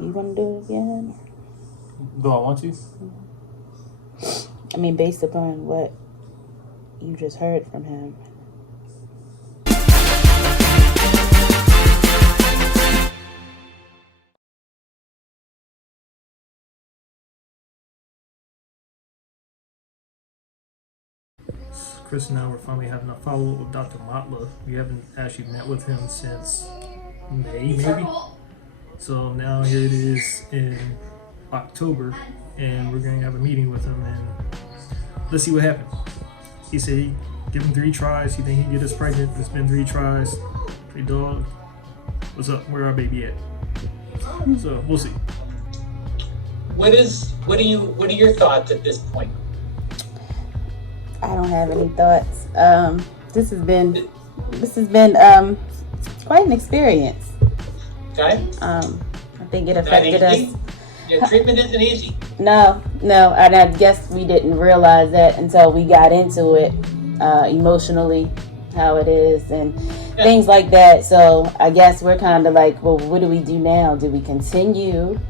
You gonna do it again? Do I want to? I mean, based upon what you just heard from him. Chris and I were finally having a follow-up with Dr. Matla. We haven't actually met with him since May, maybe. So now here it is in October, and we're going to have a meeting with him, and let's see what happens. He said he give him 3 tries. He think he can get us pregnant. It's been 3 tries. Hey dog, what's up? Where our baby at? So we'll see. What are your thoughts at this point? I don't have any thoughts. This has been quite an experience. Okay. I think it affected us. Yeah, treatment isn't easy. No, and I guess we didn't realize that until we got into it emotionally, how it is and things like that. So I guess we're kind of like, well, what do we do now? Do we continue?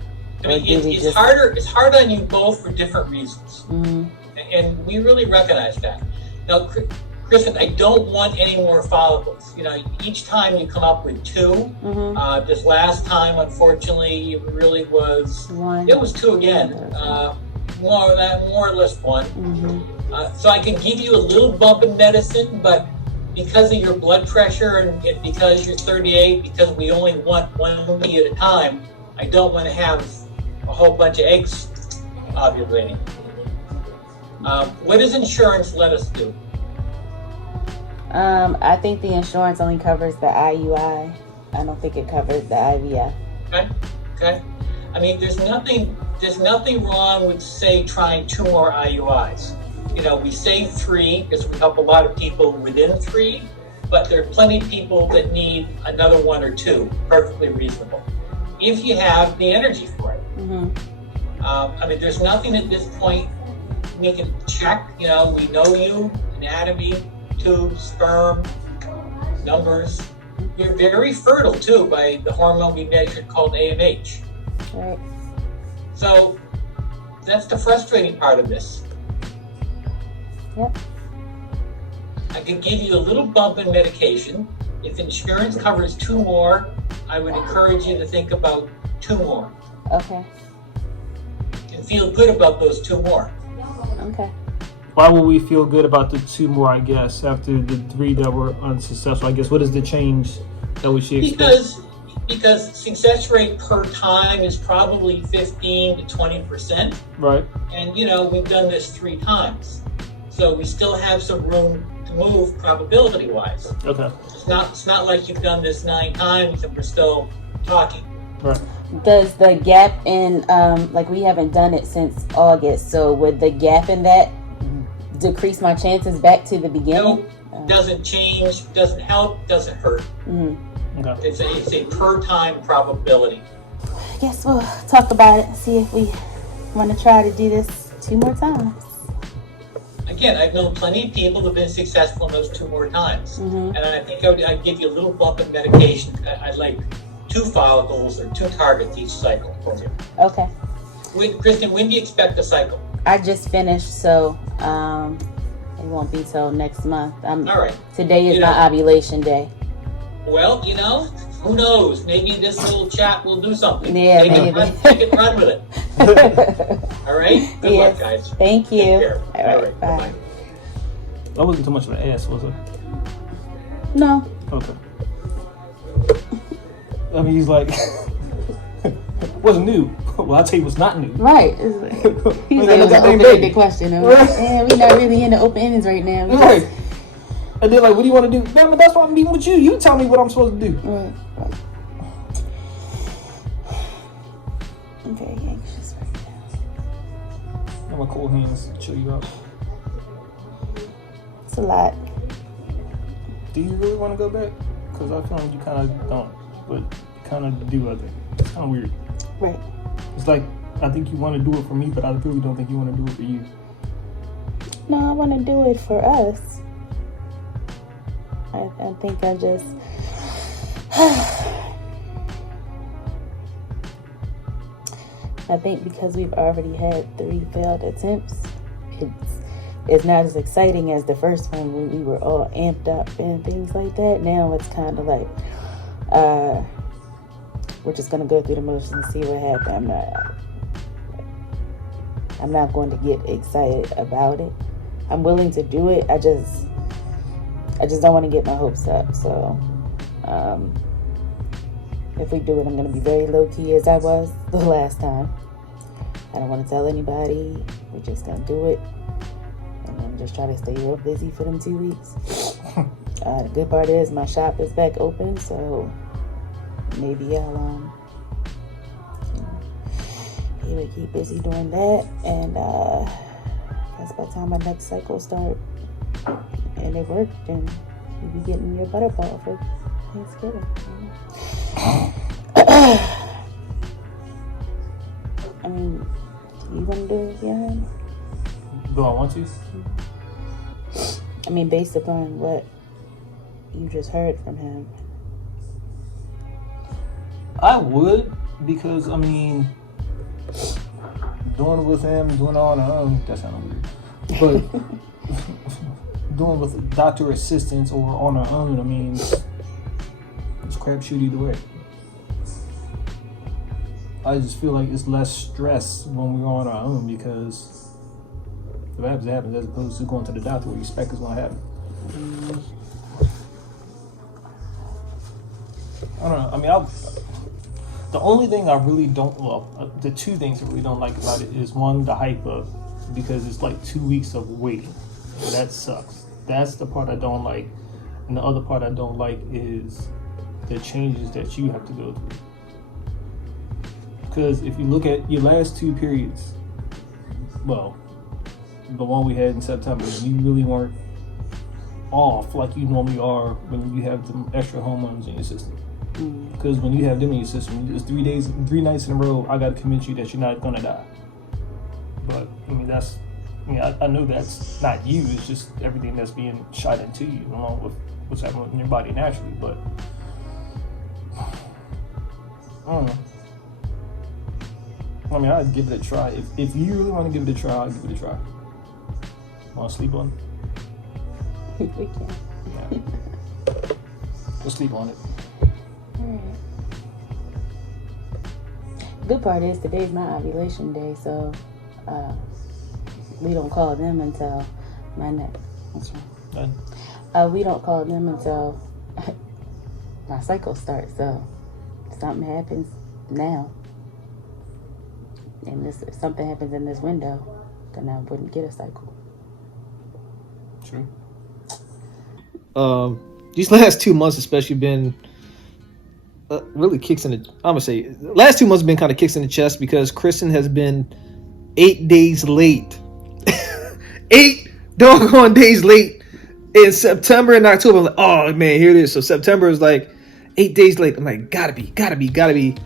I mean, it's harder. It's hard on you both for different reasons, and we really recognize that. Now, Kristen, I don't want any more follicles. You know, each time you come up with 2. This last time, unfortunately, it really was 1. It was 2 again. More or less 1. So I can give you a little bump in medicine, but because of your blood pressure and because you're 38, because we only want 1 baby at a time, I don't want to have a whole bunch of eggs ovulating. What does insurance let us do? I think the insurance only covers the IUI. I don't think it covers the IVF. Okay. I mean, there's nothing wrong with, say, trying 2 more IUIs. You know, we say 3 because we help a lot of people within 3, but there are plenty of people that need another 1 or 2, perfectly reasonable, if you have the energy for it. I mean, there's nothing at this point we can check. You know, we know you, anatomy, tubes, sperm, numbers. You're very fertile too by the hormone we measured called AMH. Right. So that's the frustrating part of this. Yep. I can give you a little bump in medication. If insurance covers 2 more, I would encourage you to think about 2 more. Okay. And feel good about those 2 more. Okay. Why would we feel good about the 2 more, I guess, after the 3 that were unsuccessful? I guess, what is the change that we should expect? Because success rate per time is probably 15 to 20%. Right. And, you know, we've done this 3 times. So we still have some room to move probability-wise. Okay. It's not like you've done this 9 times and we're still talking. Right. Does the gap in, like we haven't done it since August, so would the gap in that decrease my chances back to the beginning? No, doesn't change, doesn't help, doesn't hurt. Okay. It's a per time probability. I guess we'll talk about it and see if we want to try to do this 2 more times. Again, I've known plenty of people who've been successful in those 2 more times. And I think I'd give you a little bump in medication. I'd like 2 follicles or 2 targets each cycle for you. Okay. Kristen, when do you expect the cycle? I just finished, so it won't be till next month. All right. Today is my ovulation day. Well, you know, who knows? Maybe this little chat will do something. Yeah, Take it, run with it. All right? Good luck, guys. Thank you. Take care. All right, bye. Bye-bye. That wasn't too much of an ass, was it? No. Okay. I mean, he's like, wasn't new. Well, I'll tell you what's not new. Right. He's like, it's an open-ended question. I'm like, we're not really into open endings right now. Right. And they're like, what do you want to do? Man, that's why I'm meeting with you. You tell me what I'm supposed to do. Right. I'm very anxious right now. I'm gonna cool hands chill you out. It's a lot. Do you really want to go back? Because I feel like you kind of don't, but you kind of do, I think. It's kind of weird. Right. It's like, I think you want to do it for me, but I really don't think you want to do it for you. No, I want to do it for us. I think I just... I think I, I think because we've already had 3 failed attempts, it's not as exciting as the first one when we were all amped up and things like that. Now it's kind of like, we're just gonna go through the motions and see what happens. I'm not going to get excited about it. I'm willing to do it. I just don't want to get my hopes up. So, if we do it, I'm going to be very low key as I was the last time. I don't want to tell anybody. We're just going to do it. And then just try to stay real busy for them 2 weeks. The good part is my shop is back open, so maybe I'll keep busy doing that. And that's by the time my next cycle starts and it worked, and you be getting your butterball for Thanksgiving. I mean, you want to do it again? Do I want to? I mean, based upon what you just heard from him. I would, because, I mean, doing it with him, doing it on her own, that sounds weird. But doing with doctor assistants or on her own, I mean, it's crapshoot either way. I just feel like it's less stress when we're on our own, because if what happens, as opposed to going to the doctor where you expect is going to happen. I don't know. I mean, the only thing I really don't, the 2 things I really don't like about it is, one, the hype up, because it's like 2 weeks of waiting. That sucks. That's the part I don't like. And the other part I don't like is the changes that you have to go through. Because if you look at your last 2 periods, well, the one we had in September, you really weren't off like you normally are when you have the extra hormones in your system. Because when you have them in your system, it's 3 nights in a row, I got to convince you that you're not going to die. But, I mean, I know that's not you, it's just everything that's being shot into you, along with what's happening in your body naturally. But, I don't know. I mean, I'd give it a try. If you really want to give it a try, I'll give it a try. Want to sleep on it? We can. Yeah. We'll sleep on it. Alright. Good part is today's my ovulation day, so we don't call them until my next. What's wrong? We don't call them until my cycle starts. So if something happens now, and if something happens in this window, then I wouldn't get a cycle. True. These last 2 months especially been really kicks in the, I'm gonna say last 2 months have been kind of kicks in the chest, because Kristen has been 8 days late. 8 doggone days late in September and October. I'm like, oh man, here it is. So September is like 8 days late. I'm like, gotta be.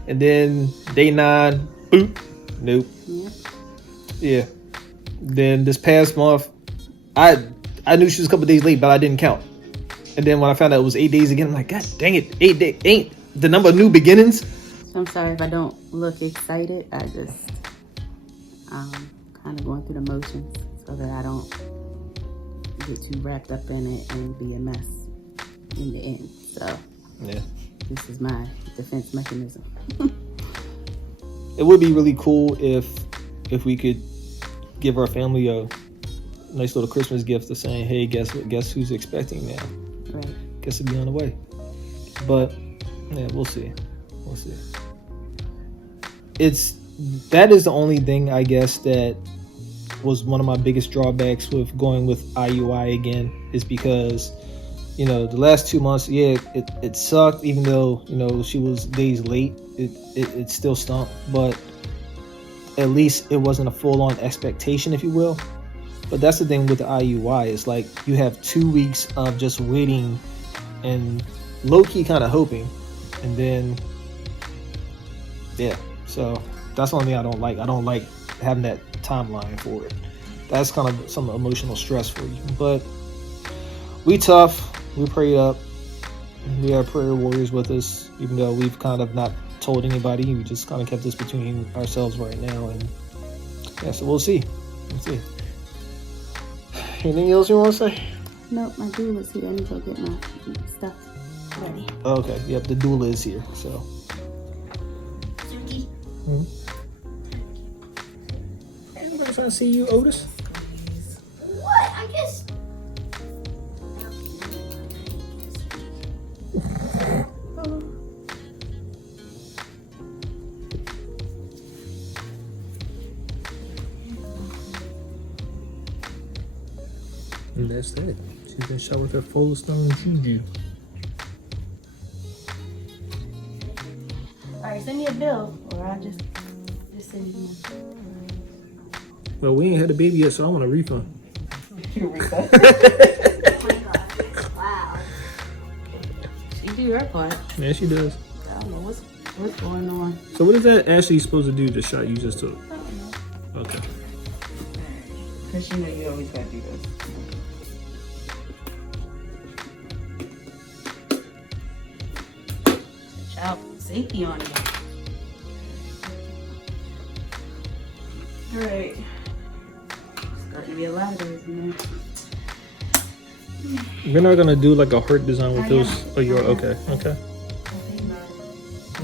And then day 9, boop, nope. Yeah. Then this past month, I knew she was a couple days late, but I didn't count. And then when I found out it was 8 days again, I'm like, God dang it, 8 days ain't the number of new beginnings. I'm sorry if I don't look excited. I just kind of going through the motions so that I don't get too wrapped up in it and be a mess in the end. So yeah, this is my defense mechanism. It would be really cool if we could give our family a nice little Christmas gift of saying, hey, guess who's expecting now? Right. Guess it'll be on the way. But yeah, we'll see. That is the only thing, I guess, that was one of my biggest drawbacks with going with IUI again, is because, the last 2 months, yeah, it sucked, even though, she was days late, it still stunk, but at least it wasn't a full-on expectation, if you will. But that's the thing with the IUI, is like you have 2 weeks of just waiting and low-key kind of hoping, and then yeah, so that's the only thing I don't like. I don't like having that timeline for it. That's kind of some emotional stress for you. But we tough, we prayed up, we have prayer warriors with us, even though we've kind of not told anybody. We just kind of kept this between ourselves right now, and yeah, so we'll see. Anything else you want to say? Nope, my doula is here. I need to go get my stuff ready. Okay, yep, the doula is here, so. Mm-hmm. Anybody trying to see you, Otis? What? I guess. And that's it. She's been shot with her full stone juju. Alright, send me a bill, or I'll just send you one. Well, we ain't had a baby yet, so I want a refund. You refund? Oh my god. Wow. She do her part. Yeah, she does. I don't know what's going on. So what is that Ashley supposed to do, the shot you just took? I don't know. Okay. Because you know you always gotta do this. Child safety on it. Alright. Starting to be a lot of those in there. We're not gonna do like a heart design with those. Oh, you're okay. Okay.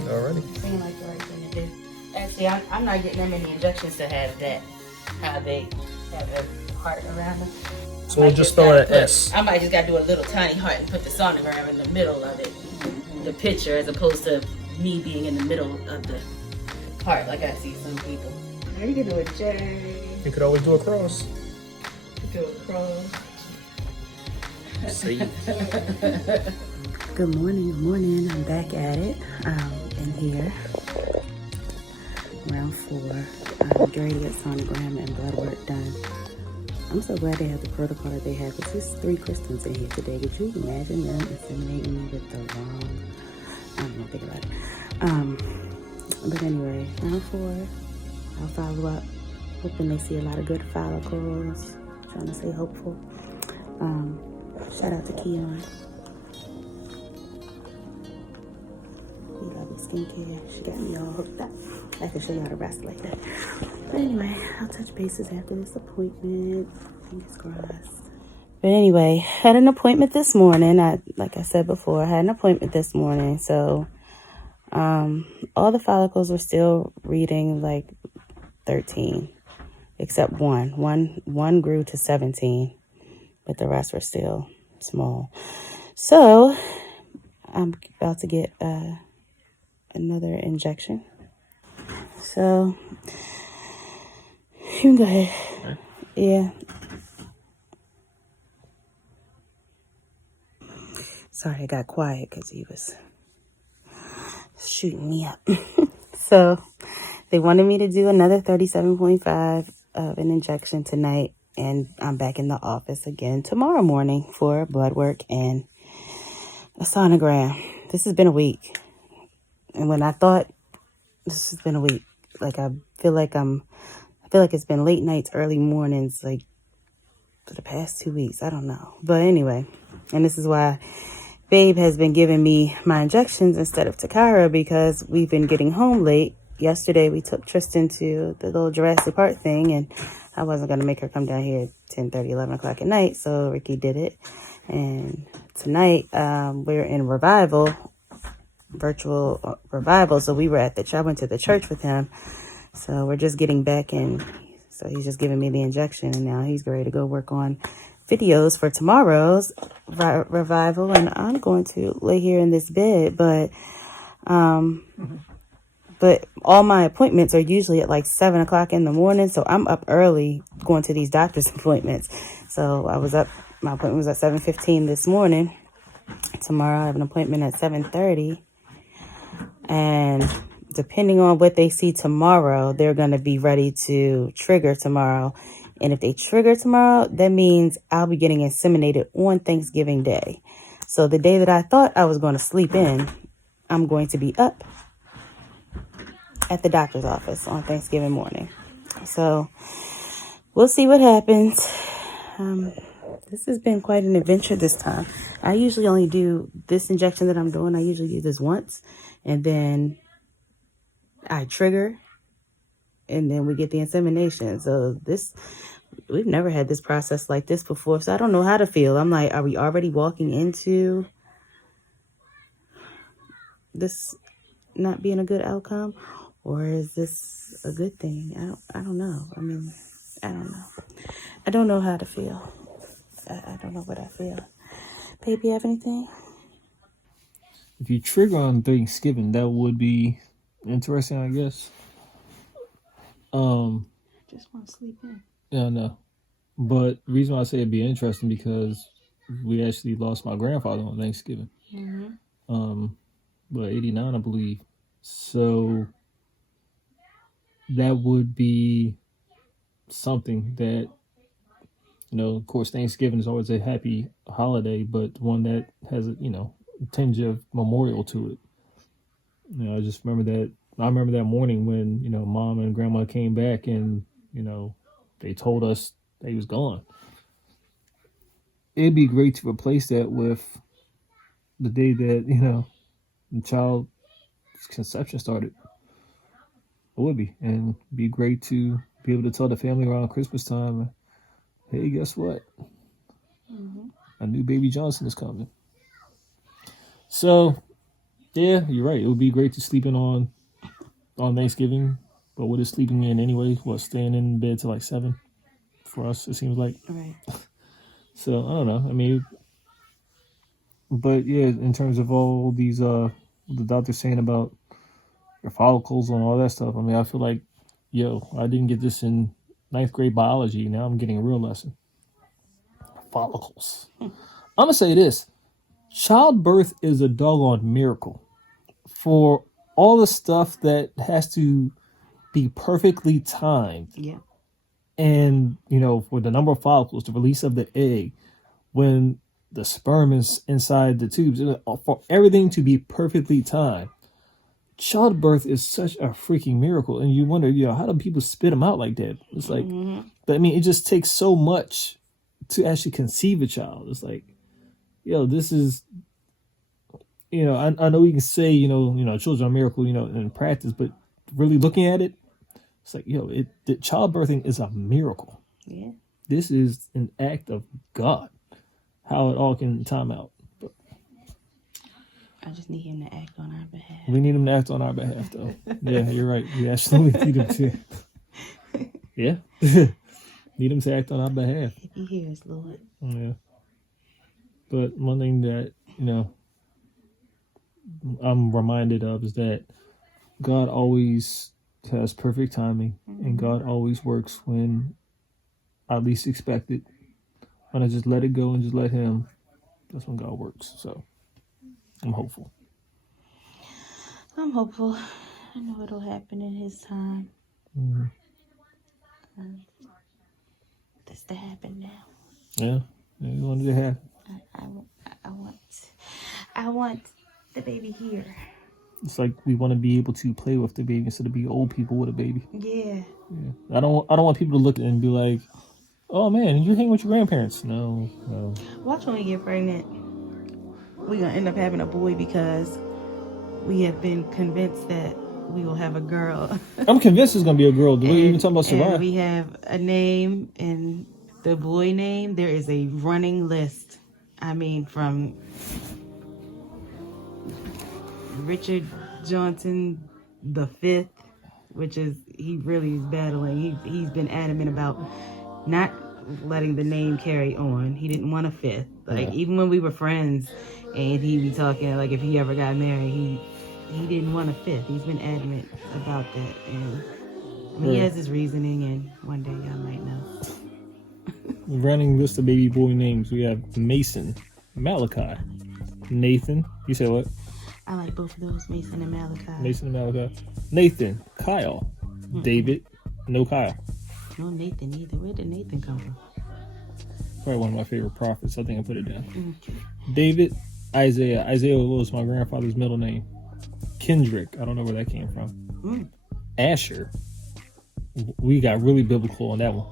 Alrighty. Seems like the right thing to do. Actually, I'm not getting that many injections to have that. How they have a heart around them. So we'll just spell it S. I might just gotta do a little tiny heart and put the sonogram in the middle of it. The picture, as opposed to me being in the middle of the heart, like I see some people. You can do a J. You could always do a cross. Do a cross. See. Good morning. I'm back at it. In here. Round 4. I'm ready to get sonogram and blood work done. I'm so glad they have the protocol that they have, because there's 3 Christians in here today. Could you imagine them inseminating me with the wrong? I don't know, think about it. But anyway, round 4. I'll follow up. Hoping they see a lot of good follicles. Trying to stay hopeful. Shout out to Keon. We love his skincare. She got me all hooked up. I can show y'all the rest later. But anyway, I'll touch bases after this appointment. Fingers crossed. But anyway, had an appointment this morning. Like I said before, I had an appointment this morning. So all the follicles were still reading like 13, except one. One grew to 17, but the rest were still small. So I'm about to get another injection. So you can go ahead. Yeah. Sorry, I got quiet because he was shooting me up. So they wanted me to do another 37.5 of an injection tonight, and I'm back in the office again tomorrow morning for blood work and a sonogram. This has been a week. And when I thought this has been a week, like I feel like it's been late nights, early mornings, like for the past 2 weeks. I don't know. But anyway, and this is why Babe has been giving me my injections instead of Takara, because we've been getting home late. Yesterday we took Tristan to the little Jurassic Park thing, and I wasn't going to make her come down here at 10:30, 11 o'clock at night, so Ricky did it. And tonight we're in virtual revival, so we were at I went to the church with him, so we're just getting back in. So he's just giving me the injection, and now he's ready to go work on videos for tomorrow's revival, and I'm going to lay here in this bed, but all my appointments are usually at like 7 o'clock in the morning, so I'm up early going to these doctor's appointments. So my appointment was at 7:15 this morning. Tomorrow I have an appointment at 7:30, and depending on what they see tomorrow, they're going to be ready to trigger tomorrow. And if they trigger tomorrow, that means I'll be getting inseminated on Thanksgiving Day. So the day that I thought I was going to sleep in, I'm going to be up at the doctor's office on Thanksgiving morning. So we'll see what happens. This has been quite an adventure this time. I usually only do this injection that I'm doing. I usually do this once, and then I trigger, and then we get the insemination. So we've never had this process like this before. So I don't know how to feel. I'm like, are we already walking into this not being a good outcome, or is this a good thing? I don't know. I mean, I don't know. I don't know how to feel. I don't know what I feel. Baby, you have anything? If you trigger on Thanksgiving, that would be interesting, I guess. Just want to sleep in. Yeah, no. But the reason why I say it'd be interesting because we actually lost my grandfather on Thanksgiving. Mm-hmm. 89, I believe. So that would be something that, of course, Thanksgiving is always a happy holiday, but one that has a, tinge of memorial to it. I just remember that. I remember that morning when, Mom and Grandma came back and, they told us they was gone. It'd be great to replace that with the day that, the child's conception started. It would be. And it'd be great to be able to tell the family around Christmas time, hey, guess what? Mm-hmm. A new baby Johnson is coming. So, yeah, you're right. It would be great to sleep in on Thanksgiving. But what is sleeping in anyway? Staying in bed till like 7 for us, it seems like. Right. So, I don't know. I mean, but yeah, in terms of all these, the doctor's saying about your follicles and all that stuff, I mean, I feel like, I didn't get this in 9th grade biology. Now I'm getting a real lesson. Follicles. I'm going to say this. Childbirth is a doggone miracle. For all the stuff that has to be perfectly timed. Yeah. And, for the number of follicles, the release of the egg, when the sperm is inside the tubes, for everything to be perfectly timed. Childbirth is such a freaking miracle. And you wonder, how do people spit them out like that? It's like, but I mean, it just takes so much to actually conceive a child. It's like, this is, I know you can say, children are a miracle, in practice, but really looking at it, it's like, childbirthing is a miracle. Yeah. This is an act of God. How it all can time out. But I just need him to act on our behalf. we need him to act on our behalf, though. Yeah, you're right. We absolutely need him to. Yeah. Need him to act on our behalf. If he hears, Lord. Yeah. But one thing that, I'm reminded of is that God always has perfect timing, and God always works when I least expect it. When I just let it go and just let Him, that's when God works. So I'm hopeful. I'm hopeful. I know it'll happen in His time. Mm-hmm. This to happen now. Yeah, you wanted to happen. I want the baby here. It's like we want to be able to play with the baby instead of be old people with a baby. Yeah. I don't want people to look and be like, oh man, you hang with your grandparents. No. Watch when we get pregnant. We're going to end up having a boy because we have been convinced that we will have a girl. I'm convinced it's going to be a girl. Do we even talk about Sarai? And we have a name, and the boy name, there is a running list. I mean, from Richard Johnson the Fifth, which is, he really is battling. He's been adamant about not letting the name carry on. He didn't want a fifth. Even when we were friends and he'd be talking, like, if he ever got married, he didn't want a fifth. He's been adamant about that. And I mean, he has his reasoning, and one day y'all might know. Running list of baby boy names. We have Mason, Malachi, Nathan. You said what? I like both of those, Mason and Malachi. Mason and Malachi. Nathan, Kyle, David, no Kyle. No Nathan either. Where did Nathan come from? Probably one of my favorite prophets. I think I put it down. David, Isaiah. Isaiah was my grandfather's middle name. Kendrick. I don't know where that came from. Asher. We got really biblical on that one.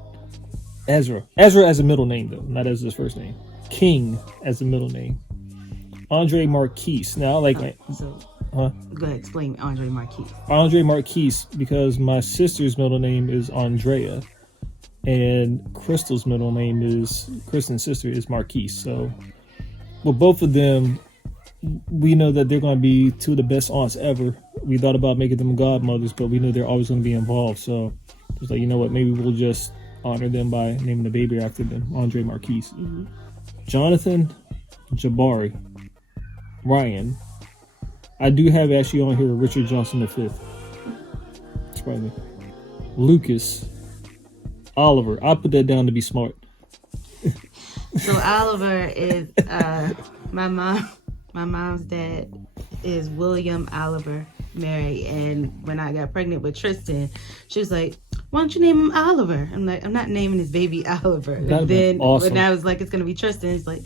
Ezra. Ezra as a middle name, though, not as his first name. King as a middle name. Andre Marquise. Now, Huh? Go ahead, explain Andre Marquise. Andre Marquise, because my sister's middle name is Andrea, and Crystal's middle name is Kristen's sister is Marquise. So, well, both of them, we know that they're going to be two of the best aunts ever. We thought about making them godmothers, but we knew they're always going to be involved. So, it's like, you know what? Maybe we'll just honor them by naming the baby after them, Andre Marquise. Mm-hmm. Jonathan Jabari, Ryan. I do have actually on here Richard Johnson V. Surprisingly. Lucas, Oliver. I put that down to be smart. So Oliver is my mom's dad is William Oliver Mary, and when I got pregnant with Tristan, she was like, "Why don't you name him Oliver?" I'm like, "I'm not naming his baby Oliver." And then awesome. when I was like, "It's gonna be Tristan," he's like,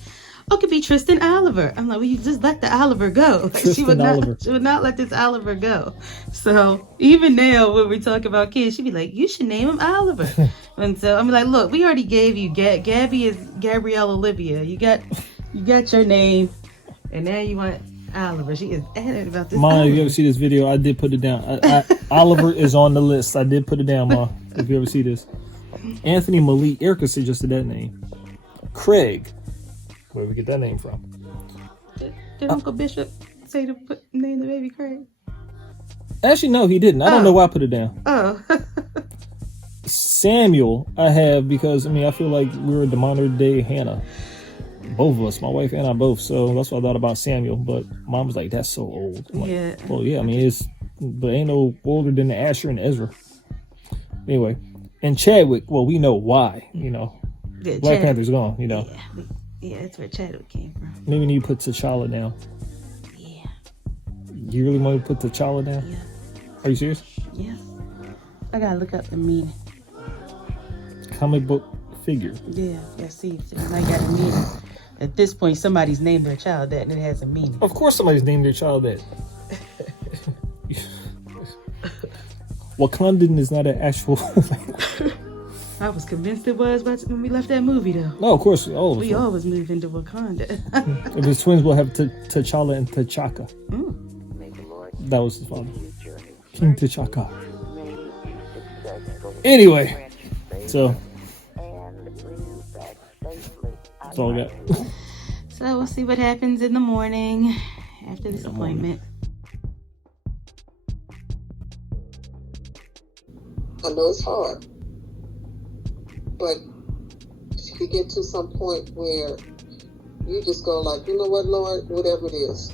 "Oh, it could be Tristan Oliver." I'm like, "Well, you just let the Oliver go." Like, she would not let this Oliver go. So even now, when we talk about kids, she'd be like, "You should name him Oliver." And so I'm like, "Look, we already gave you Gabby is Gabrielle Olivia. You got your name, and now you want Oliver." She is adamant about this. Ma, if you ever see this video, I did put it down. Oliver is on the list. I did put it down, Ma. If you ever see this, Anthony Malik. Erica suggested that name. Craig. Where did we get that name from? Did Uncle Bishop say to name the baby Craig? Actually, no, he didn't. I don't know why I put it down. Oh. Samuel, I have because, I feel like we're the modern day Hannah. Both of us, my wife and I both. So that's what I thought about Samuel. But Mom was like, that's so old. I'm like, yeah. Well, yeah, but ain't no older than the Asher and Ezra. Anyway, and Chadwick, well, we know why, Yeah, Black Panther's gone, Yeah, that's where Chadwick came from. Maybe we need to put T'Challa down. Yeah. You really want to put T'Challa down? Yeah. Are you serious? Yes. I gotta look up the meaning. Comic book figure. Yeah, see, it might got a meaning. At this point, somebody's named their child that, and it has a meaning. Of course somebody's named their child that. Wakandan is not an actual language. I was convinced it was when we left that movie, though. No, of course. All of us. We always move into Wakanda. If it's twins, we'll have T'Challa and T'Chaka. Mm. That was his father. King T'Chaka. Anyway, so that's all I got. So we'll see what happens in the morning after this appointment. I know it's hard, but if you get to some point where you just go like, you know what, Lord, whatever it is.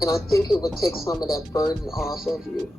And I think it would take some of that burden off of you.